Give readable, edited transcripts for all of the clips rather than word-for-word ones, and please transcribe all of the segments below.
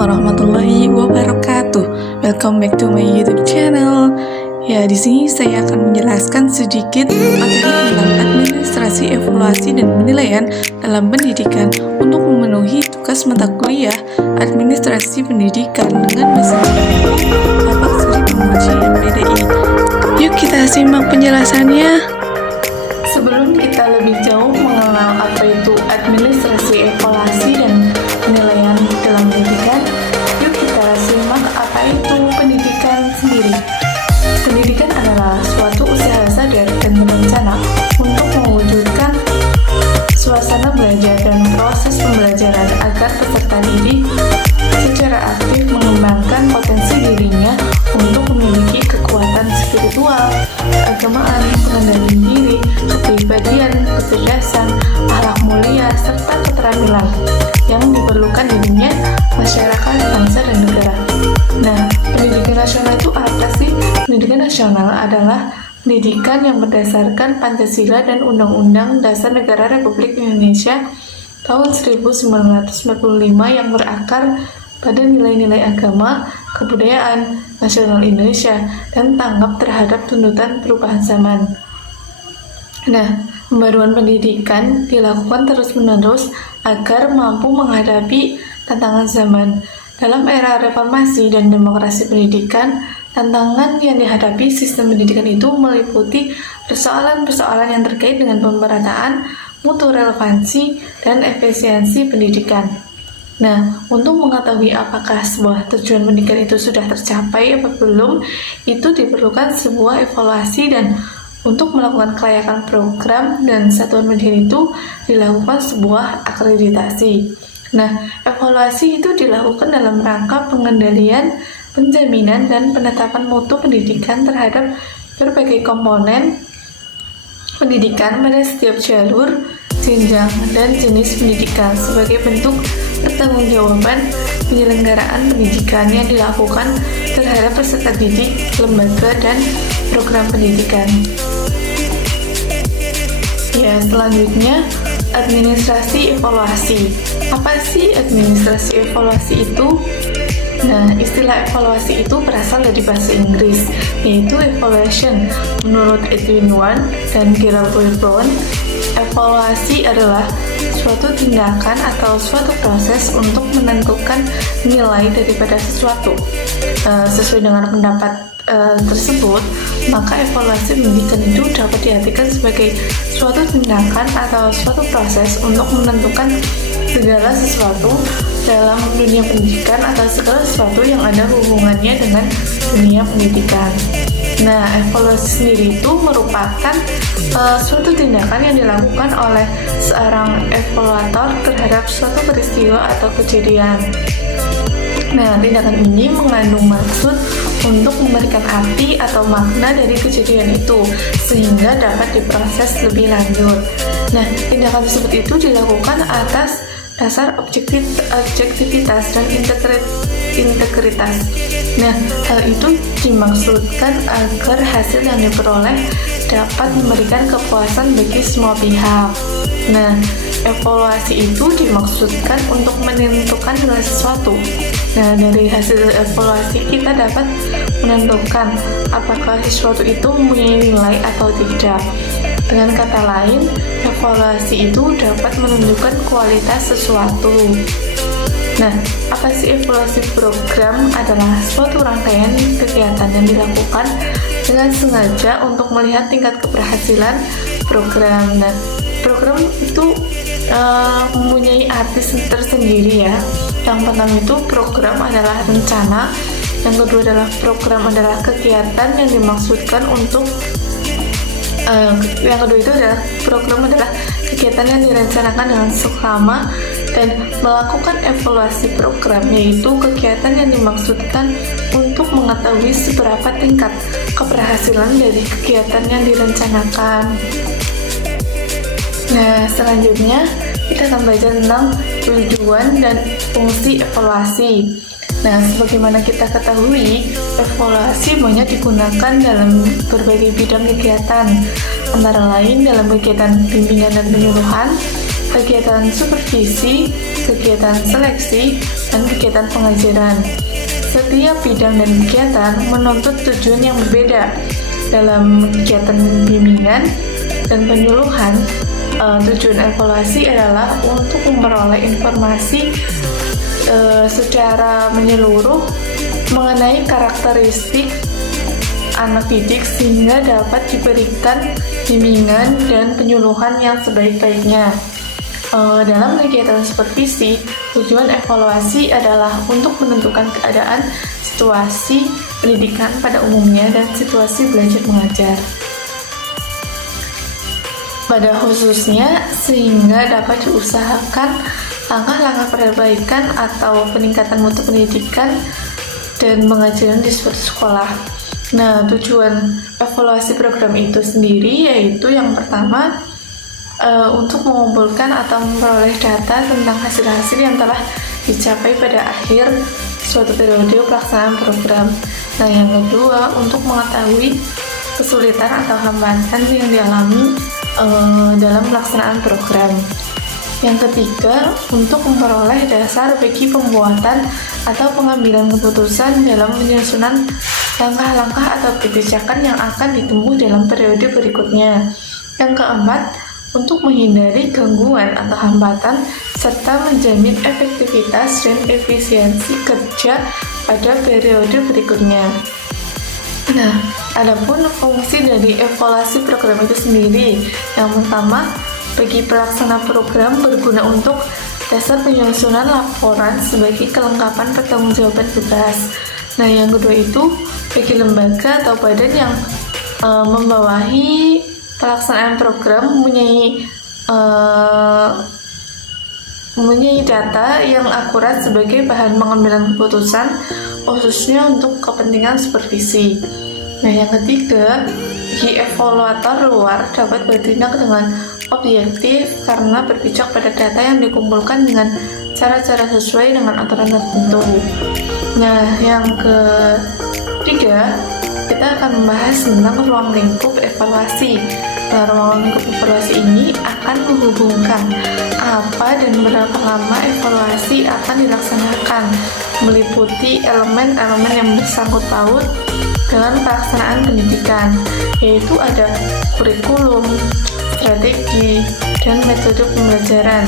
warahmatullahi wabarakatuh. Welcome back to my YouTube channel. Ya, di sini saya akan menjelaskan sedikit materi tentang administrasi, evaluasi, dan penilaian dalam pendidikan untuk memenuhi tugas mata kuliah administrasi pendidikan dengan mesin Bapak Sri Penguji MPDI. Yuk kita simak penjelasannya. Sebelum kita lebih jauh mengenal apa itu administrasi, evaluasi, dan penilaian dalam pendidikan, yuk kita simak apa itu pendidikan sendiri. Pendidikan adalah suatu usaha sadar dan berencana untuk mewujudkan suasana belajar dan proses pembelajaran agar peserta didik secara aktif mengembangkan potensi dirinya untuk memiliki kekuatan spiritual, keagamaan, pengendalian diri, kepribadian, kecerdasan, akhlak mulia, serta keterampilan yang diperlukan di dunia masyarakat, bangsa, dan negara. Nah, pendidikan nasional itu apa sih? Pendidikan nasional adalah pendidikan yang berdasarkan Pancasila dan Undang-Undang Dasar Negara Republik Indonesia tahun 1945 yang berakar pada nilai-nilai agama, kebudayaan, nasional Indonesia, dan tanggap terhadap tuntutan perubahan zaman. Nah, pembaruan pendidikan dilakukan terus-menerus agar mampu menghadapi tantangan zaman. Dalam era reformasi dan demokrasi pendidikan, tantangan yang dihadapi sistem pendidikan itu meliputi persoalan-persoalan yang terkait dengan pemerataan, mutu relevansi, dan efisiensi pendidikan. Nah, untuk mengetahui apakah sebuah tujuan pendidikan itu sudah tercapai atau belum, itu diperlukan sebuah evaluasi, dan untuk melakukan kelayakan program dan satuan pendidikan itu dilakukan sebuah akreditasi. Nah, evaluasi itu dilakukan dalam rangka pengendalian, penjaminan, dan penetapan mutu pendidikan terhadap berbagai komponen pendidikan pada setiap jalur, jenjang, dan jenis pendidikan sebagai bentuk pertanggungjawaban penyelenggaraan pendidikan yang dilakukan terhadap peserta didik, lembaga, dan program pendidikan. Ya, selanjutnya administrasi evaluasi. Apa sih administrasi evaluasi itu? Nah, istilah evaluasi itu berasal dari bahasa Inggris, yaitu evaluation. Menurut Edwin Wan dan Gerald Wilborn, evaluasi adalah suatu tindakan atau suatu proses untuk menentukan nilai daripada sesuatu. Sesuai dengan pendapat tersebut, maka evaluasi pendidikan itu dapat diartikan sebagai suatu tindakan atau suatu proses untuk menentukan segala sesuatu dalam dunia pendidikan atau segala sesuatu yang ada hubungannya dengan dunia pendidikan. Nah, evaluasi sendiri itu merupakan suatu tindakan yang dilakukan oleh seorang evaluator terhadap suatu peristiwa atau kejadian. Nah, tindakan ini mengandung maksud untuk memberikan arti atau makna dari kejadian itu sehingga dapat diproses lebih lanjut. Nah, tindakan tersebut itu dilakukan atas dasar objektivitas dan integritas. Nah, hal itu dimaksudkan agar hasil yang diperoleh dapat memberikan kepuasan bagi semua pihak. Nah, evaluasi itu dimaksudkan untuk menentukan nilai sesuatu. Nah, dari hasil evaluasi kita dapat menentukan apakah sesuatu itu mempunyai nilai atau tidak. Dengan kata lain, evaluasi itu dapat menunjukkan kualitas sesuatu. Nah, apa sih evaluasi program? Adalah suatu rangkaian kegiatan yang dilakukan dengan sengaja untuk melihat tingkat keberhasilan program. Nah, program itu mempunyai arti tersendiri ya. Yang pertama itu program adalah rencana, yang kedua adalah program adalah kegiatan yang dimaksudkan untuk yang kedua itu adalah program adalah kegiatan yang direncanakan dengan seksama, dan melakukan evaluasi program yaitu kegiatan yang dimaksudkan untuk mengetahui seberapa tingkat keberhasilan dari kegiatan yang direncanakan. Nah, selanjutnya kita akan belajar tentang tujuan dan fungsi evaluasi. Nah, sebagaimana kita ketahui, evaluasi banyak digunakan dalam berbagai bidang kegiatan, antara lain dalam kegiatan bimbingan dan penyuluhan, kegiatan supervisi, kegiatan seleksi, dan kegiatan pengajaran. Setiap bidang dan kegiatan menuntut tujuan yang berbeda. Dalam kegiatan bimbingan dan penyuluhan, tujuan evaluasi adalah untuk memperoleh informasi secara menyeluruh mengenai karakteristik anak didik sehingga dapat diberikan bimbingan dan penyuluhan yang sebaik-baiknya. Dalam kegiatan supervisi, tujuan evaluasi adalah untuk menentukan keadaan situasi pendidikan pada umumnya dan situasi belajar mengajar pada khususnya, sehingga dapat diusahakan langkah-langkah perbaikan atau peningkatan mutu pendidikan dan pengajaran di suatu sekolah. Nah, tujuan evaluasi program itu sendiri yaitu yang pertama, untuk mengumpulkan atau memperoleh data tentang hasil-hasil yang telah dicapai pada akhir suatu periode pelaksanaan program. Nah, yang kedua, untuk mengetahui kesulitan atau hambatan yang dialami dalam pelaksanaan program. Yang ketiga, untuk memperoleh dasar bagi pembuatan atau pengambilan keputusan dalam penyusunan langkah-langkah atau kebijakan yang akan ditempuh dalam periode berikutnya. Yang keempat, untuk menghindari gangguan atau hambatan serta menjamin efektivitas dan efisiensi kerja pada periode berikutnya. Nah, adapun fungsi dari evaluasi program itu sendiri, yang pertama, bagi pelaksana program berguna untuk dasar penyusunan laporan sebagai kelengkapan pertanggungjawaban tugas. Nah, yang kedua itu bagi lembaga atau badan yang membawahi pelaksanaan program mempunyai data yang akurat sebagai bahan pengambilan keputusan, khususnya untuk kepentingan supervisi. Nah, yang ketiga, bagi evaluator luar dapat bertindak dengan objektif karena berpijak pada data yang dikumpulkan dengan cara-cara sesuai dengan aturan tertentu. Nah, yang ketiga, kita akan membahas tentang ruang lingkup evaluasi. Nah, ruang lingkup evaluasi ini akan menghubungkan apa dan berapa lama evaluasi akan dilaksanakan, meliputi elemen-elemen yang bersangkut paut dengan pelaksanaan pendidikan, yaitu ada kurikulum, strategi, dan metode pembelajaran,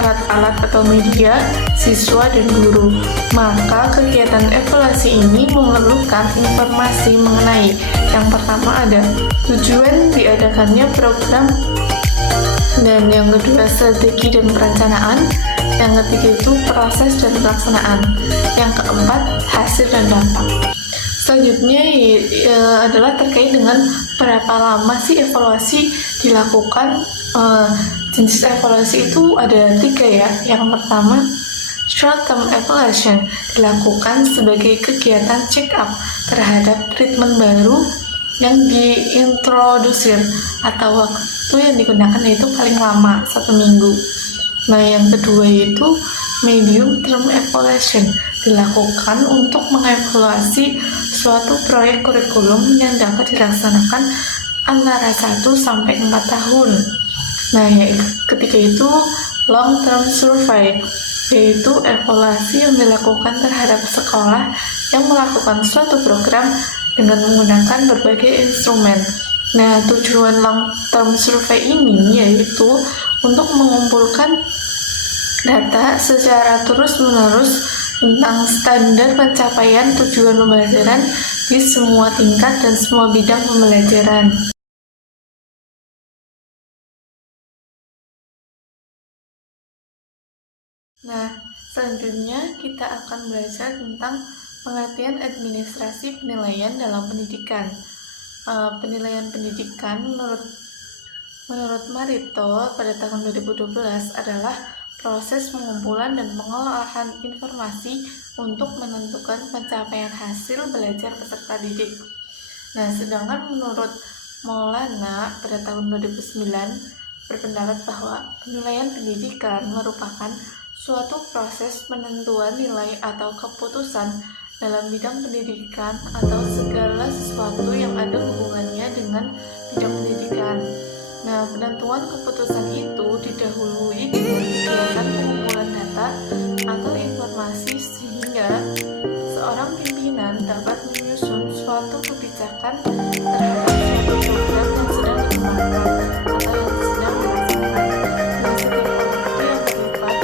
alat-alat atau media, siswa, dan guru. Maka kegiatan evaluasi ini memerlukan informasi mengenai yang pertama ada tujuan diadakannya program, dan yang kedua strategi dan perencanaan, yang ketiga itu proses dan pelaksanaan, yang keempat hasil dan dampak. Selanjutnya adalah terkait dengan berapa lama sih evaluasi dilakukan. Jenis evaluasi itu ada 3 ya. Yang pertama, short term evaluation dilakukan sebagai kegiatan check up terhadap treatment baru yang diintrodusir atau waktu yang digunakan yaitu paling lama 1 minggu. Nah, yang kedua yaitu medium term evaluation dilakukan untuk mengevaluasi suatu proyek kurikulum yang dapat dilaksanakan antara 1 sampai 4 tahun. Nah, yang ketiga itu long term survey, yaitu evaluasi yang dilakukan terhadap sekolah yang melakukan suatu program dengan menggunakan berbagai instrumen. Nah, tujuan long term survey ini yaitu untuk mengumpulkan data secara terus-menerus tentang standar pencapaian tujuan pembelajaran di semua tingkat dan semua bidang pembelajaran. Nah, selanjutnya kita akan belajar tentang pengertian administrasi penilaian dalam pendidikan. Penilaian pendidikan menurut Marito pada tahun 2012 adalah proses pengumpulan dan pengolahan informasi untuk menentukan pencapaian hasil belajar peserta didik. Nah, sedangkan menurut Maulana pada tahun 2009 berpendapat bahwa penilaian pendidikan merupakan suatu proses penentuan nilai atau keputusan dalam bidang pendidikan atau segala sesuatu yang ada hubungannya dengan bidang pendidikan. Nah, penentuan keputusan itu didahului dengan kegiatan pengumpulan data atau informasi sehingga seorang pimpinan dapat menyusun suatu kebijakan terhadap suatu program yang sedang dikembangkan atau yang sedang dilaksanakan. Nah, setiap orang itu yang terlibat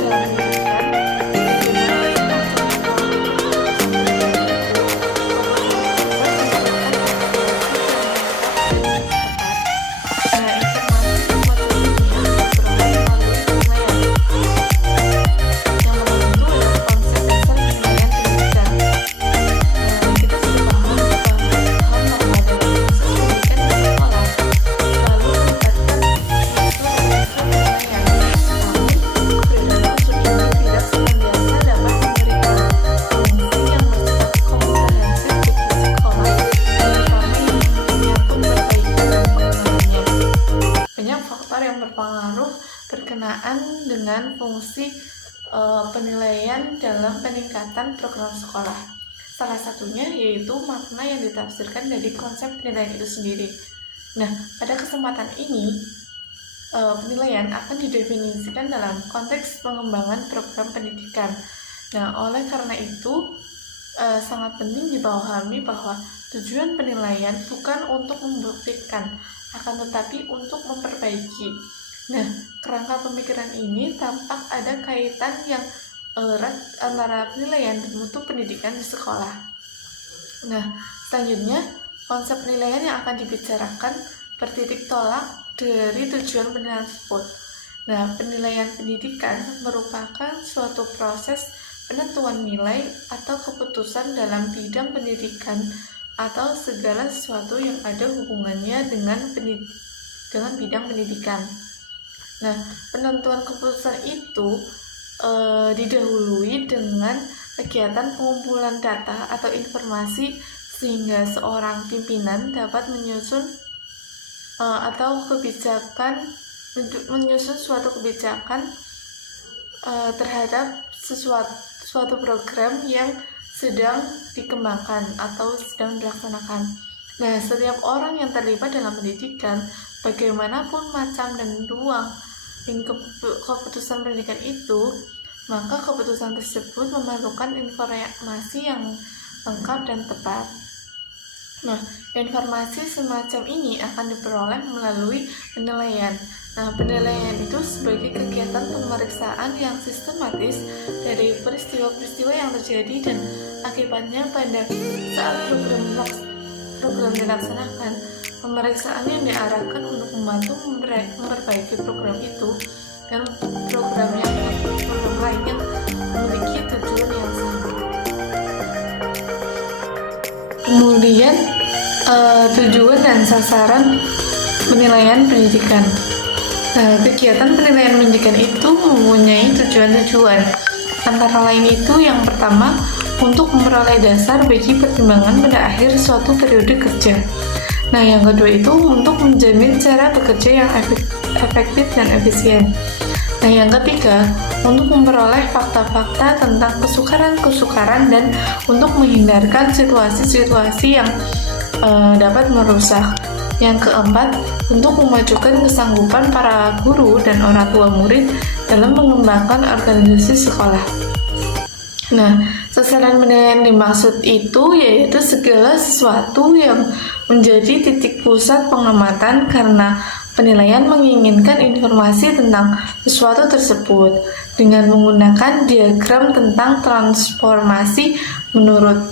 dalam pendidikan berpengaruh berkenaan dengan fungsi penilaian dalam peningkatan program sekolah. Salah satunya yaitu makna yang ditafsirkan dari konsep penilaian itu sendiri. Nah, pada kesempatan ini penilaian akan didefinisikan dalam konteks pengembangan program pendidikan. Nah, oleh karena itu sangat penting dipahami bahwa tujuan penilaian bukan untuk membuktikan, akan tetapi untuk memperbaiki. Nah, kerangka pemikiran ini tampak ada kaitan yang erat antara penilaian dan mutu pendidikan di sekolah. Nah, selanjutnya konsep penilaian yang akan dibicarakan bertitik tolak dari tujuan penilaian tersebut. Nah, penilaian pendidikan merupakan suatu proses penentuan nilai atau keputusan dalam bidang pendidikan atau segala sesuatu yang ada hubungannya dengan bidang pendidikan. Nah, penentuan keputusan itu didahului dengan kegiatan pengumpulan data atau informasi sehingga seorang pimpinan dapat menyusun suatu kebijakan terhadap suatu program yang sedang dikembangkan atau sedang dilaksanakan. Nah, setiap orang yang terlibat dalam pendidikan, bagaimanapun macam dan ruang keputusan pendidikan itu, maka keputusan tersebut memerlukan informasi yang lengkap dan tepat. Nah, informasi semacam ini akan diperoleh melalui penilaian. Nah, penilaian itu sebagai kegiatan pemeriksaan yang sistematis dari peristiwa-peristiwa yang terjadi dan akibatnya pada saat program dilaksanakan. Pemeriksaan yang diarahkan untuk membantu memperbaiki program itu dan program lain yang memiliki tujuan yang sama. Kemudian tujuan dan sasaran penilaian pendidikan. Nah, kegiatan penilaian pendidikan itu mempunyai tujuan-tujuan. Antara lain itu yang pertama, untuk memperoleh dasar bagi pertimbangan pada akhir suatu periode kerja. Nah, yang kedua itu untuk menjamin cara bekerja yang efektif dan efisien. Nah, yang ketiga, untuk memperoleh fakta-fakta tentang kesukaran dan untuk menghindarkan situasi-situasi yang dapat merusak. Yang keempat, untuk memajukan kesanggupan para guru dan orang tua murid dalam mengembangkan organisasi sekolah. Nah, sasaran penilaian dimaksud itu yaitu segala sesuatu yang menjadi titik pusat pengamatan karena penilaian menginginkan informasi tentang sesuatu tersebut dengan menggunakan diagram tentang transformasi. Menurut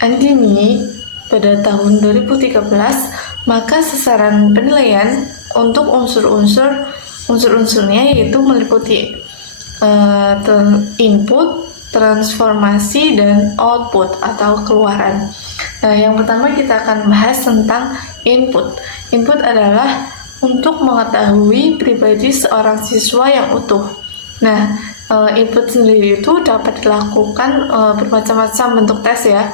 Andini pada tahun 2013, maka sasaran penilaian untuk unsur-unsurnya yaitu meliputi input, transformasi, dan output atau keluaran. Nah, yang pertama kita akan bahas tentang input. Input adalah untuk mengetahui pribadi seorang siswa yang utuh. Nah, input sendiri itu dapat dilakukan bermacam-macam bentuk tes ya,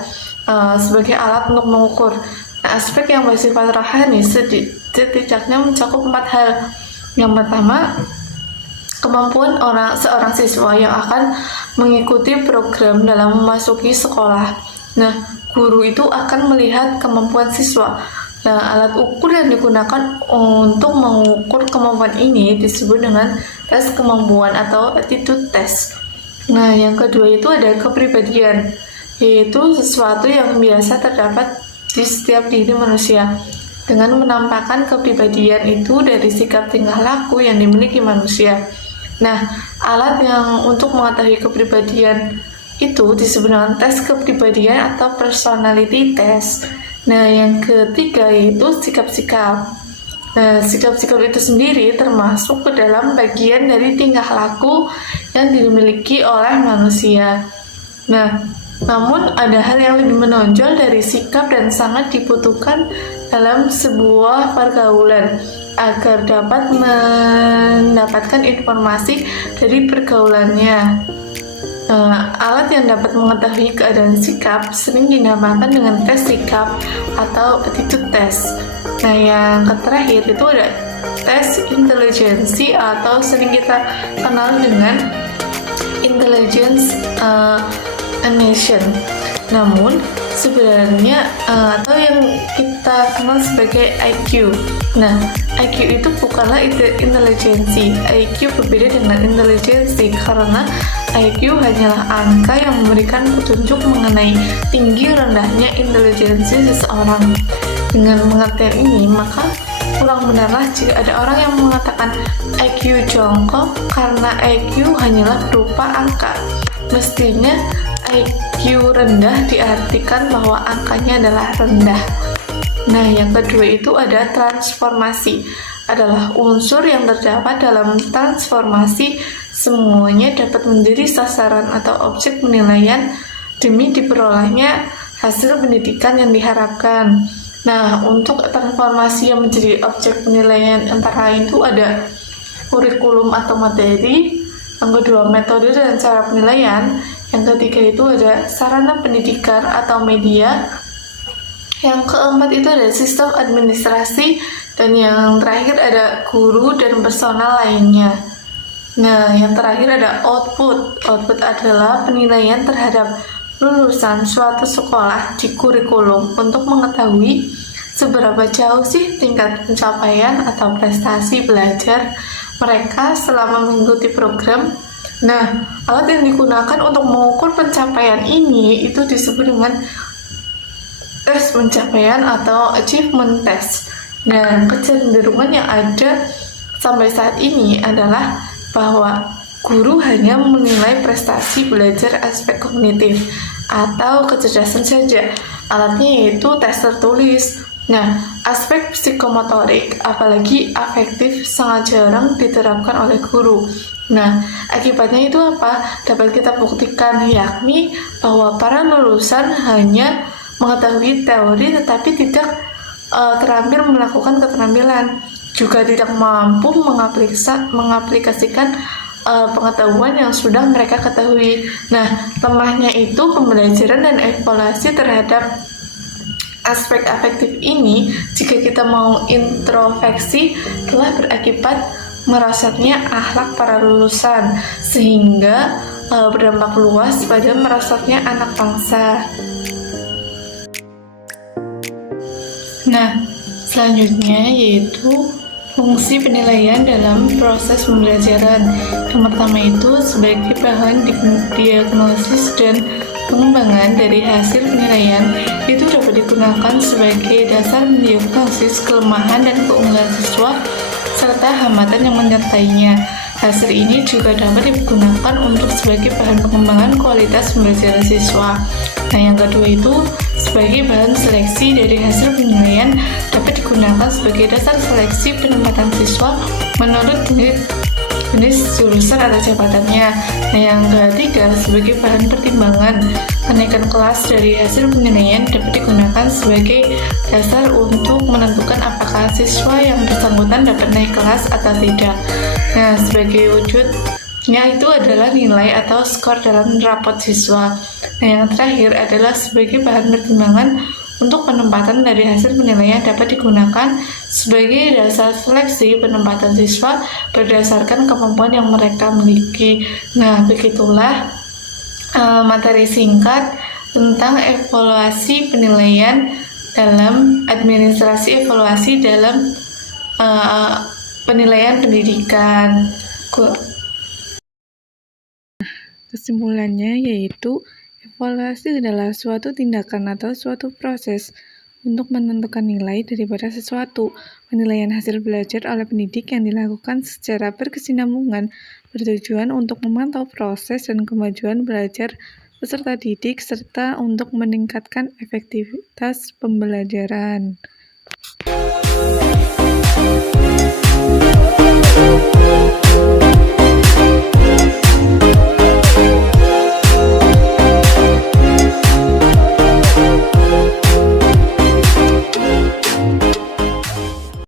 sebagai alat untuk mengukur. Nah, aspek yang bersifat rohani setidaknya mencakup 4 hal. Yang pertama, kemampuan seorang siswa yang akan mengikuti program dalam memasuki sekolah. Nah, guru itu akan melihat kemampuan siswa, Nah, alat ukur yang digunakan untuk mengukur kemampuan ini disebut dengan tes kemampuan atau attitude test. Nah, yang kedua itu ada kepribadian, yaitu sesuatu yang biasa terdapat di setiap diri manusia, dengan menampakkan kepribadian itu dari sikap tingkah laku yang dimiliki manusia. Nah, alat yang untuk mengetahui kepribadian itu disebut dengan tes kepribadian atau personality test. Nah, yang ketiga yaitu sikap-sikap. Nah, sikap-sikap itu sendiri termasuk ke dalam bagian dari tingkah laku yang dimiliki oleh manusia. Nah, namun ada hal yang lebih menonjol dari sikap dan sangat dibutuhkan dalam sebuah pergaulan agar dapat mendapatkan informasi dari pergaulannya. Alat yang dapat mengetahui keadaan sikap sering dinamakan dengan tes sikap atau attitude test. Nah, yang terakhir itu ada tes intelijensi atau sering kita kenal dengan intelligence emission. Namun sebenarnya atau yang kita kenal sebagai IQ. Nah, IQ itu bukanlah intelijensi. IQ berbeda dengan intelijensi karena IQ hanyalah angka yang memberikan petunjuk mengenai tinggi rendahnya intelijensi seseorang. Dengan pengertian ini, maka kurang benarlah jika ada orang yang mengatakan IQ jongkok karena IQ hanyalah berupa angka. Mestinya IQ rendah diartikan bahwa angkanya adalah rendah. Nah, yang kedua itu ada transformasi. Adalah unsur yang terdapat dalam transformasi, semuanya dapat menjadi sasaran atau objek penilaian demi diperolehnya hasil pendidikan yang diharapkan. Nah, untuk transformasi yang menjadi objek penilaian antara lain itu ada kurikulum atau materi, yang kedua metode dan cara penilaian, yang ketiga itu ada sarana pendidikan atau media, yang keempat itu ada sistem administrasi, dan yang terakhir ada guru dan personal lainnya. Nah, yang terakhir ada output. Output adalah penilaian terhadap lulusan suatu sekolah di kurikulum untuk mengetahui seberapa jauh sih tingkat pencapaian atau prestasi belajar mereka selama mengikuti program. Nah, alat yang digunakan untuk mengukur pencapaian ini itu disebut dengan tes pencapaian atau achievement test. Nah, kecenderungan yang ada sampai saat ini adalah bahwa guru hanya menilai prestasi belajar aspek kognitif atau kecerdasan saja. Alatnya yaitu tes tertulis. Nah, aspek psikomotorik, apalagi afektif, sangat jarang diterapkan oleh guru. Nah, akibatnya itu apa? Dapat kita buktikan, yakni bahwa para lulusan hanya mengetahui teori tetapi tidak terampil melakukan keterampilan, juga tidak mampu mengaplikasikan pengetahuan yang sudah mereka ketahui. Nah, lemahnya itu pembelajaran dan evaluasi terhadap aspek afektif ini, jika kita mau introspeksi, telah berakibat merosotnya akhlak para lulusan, sehingga berdampak luas pada merosotnya anak bangsa. Nah, selanjutnya yaitu fungsi penilaian dalam proses pembelajaran. Yang pertama itu sebagai bahan diagnosis dan pengembangan dari hasil penilaian, itu dapat digunakan sebagai dasar mendiagnosis kelemahan dan keunggulan siswa serta hambatan yang menyertainya. Hasil ini juga dapat digunakan untuk sebagai bahan pengembangan kualitas pembelajaran siswa. Nah, yang kedua itu sebagai bahan seleksi dari hasil penilaian, dapat digunakan sebagai dasar seleksi penempatan siswa menurut jenis jurusan atau jabatannya. Nah, yang ketiga sebagai bahan pertimbangan kenaikan kelas dari hasil penilaian, dapat digunakan sebagai dasar untuk menentukan apakah siswa yang bersangkutan dapat naik kelas atau tidak. Nah, sebagai wujudnya itu adalah nilai atau skor dalam rapot siswa. Nah, yang terakhir adalah sebagai bahan pertimbangan untuk penempatan dari hasil penilaian, dapat digunakan sebagai dasar seleksi penempatan siswa berdasarkan kemampuan yang mereka miliki. Nah, begitulah materi singkat tentang evaluasi penilaian dalam administrasi evaluasi dalam penilaian pendidikan. Kesimpulannya yaitu evaluasi adalah suatu tindakan atau suatu proses untuk menentukan nilai daripada sesuatu. Penilaian hasil belajar oleh pendidik yang dilakukan secara berkesinambungan bertujuan untuk memantau proses dan kemajuan belajar peserta didik serta untuk meningkatkan efektivitas pembelajaran.